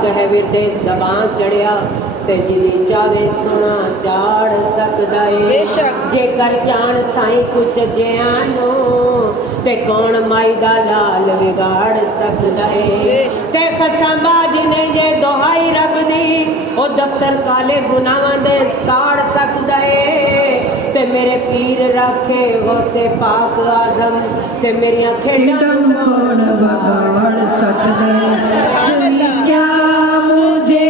हक है विरदे जबां चढ़िया ते जिली चावे सोना चाड़ सकदा है। बेशक जेकर जान साईं कुछ जियानो ते कौन माई दा लाल बिगाड़ सकदा है। ते कसम बाज ने जे दोहाई रब दी ओ दफ्तर काले गुनाहां दे साड़ सकदा है। ते मेरे पीर रखे गौसे पाक आजम ते मेरियां खेडां कौन बिगाड़ सकदा है। क्या मुझे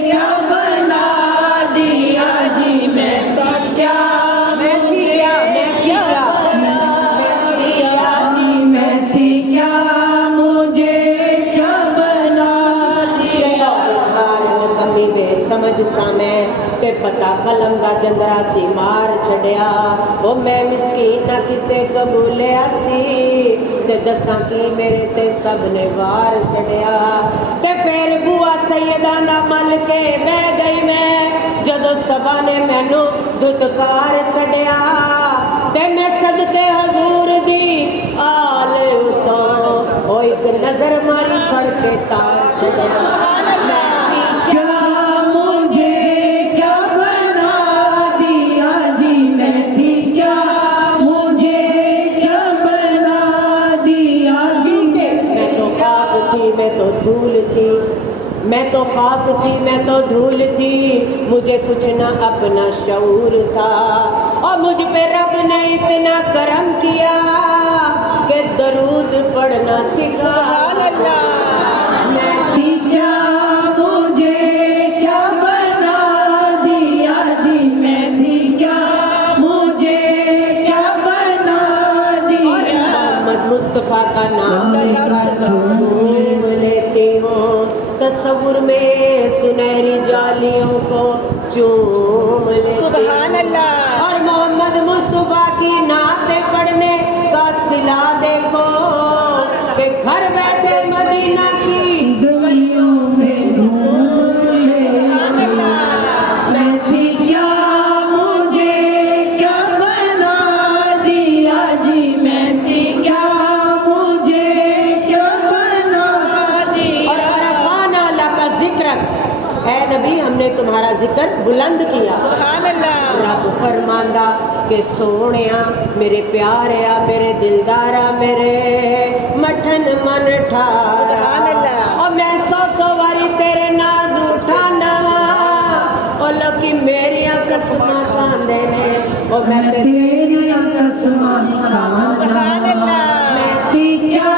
क्या बना दिया जी मैं तो क्या मैं थी क्या मैं क्या मैं थी क्या मुझे क्या बना दिया। कमी बेसमझ सा मैं ते पता कलम दा जंदरा सी मार छड़िया ओ मैं मिसकीन ना किसे कबूलिया सी ते दसां की मेरे ते सब ने वार छड़िया। ते फिर बुआ सैयदा दा मल के बह गई मैं जदों सबा ने मैनू दुत्कार छड़िया। ते मैं सदके हजूर दी आल उतों ओ एक नजर मारी फड़ के तार छड़िया। मैं तो धूल थी मैं तो खाक थी मैं तो धूल थी मुझे कुछ ना अपना शऊर था और मुझ पे रब ने इतना करम किया कि दरूद पढ़ना सिखा। मैं थी क्या मुझे क्या बना दिया जी मैं थी क्या मुझे क्या बना दिया। मोहम्मद मुस्तफा का नाम लेती हूँ तस्वुर में सुनहरी जालियों को चूम लेती। सुभान अल्लाह। और मोहम्मद मुस्तफा की नाते पढ़ने का सिला देखो कि घर बैठे मदीना की गलियों में घूम ले। मैं थी क्या मुझे क्या बना दिया जी मैं थी क्या है नबी हमने तुम्हारा जिक्र बुलंद किया। सुभान अल्लाह। रब फरमांदा के सोनिया मेरे प्यारिया मेरे दिलदारा मेरे मठन मन ठारा। सुभान अल्लाह। और मैं सौ बारी तेरे नाज उठाना और लकी मेरिया कसमां खांदे ने और मैं तेरिया कसमां खांदा। सुभान अल्लाह। मैं थी क्या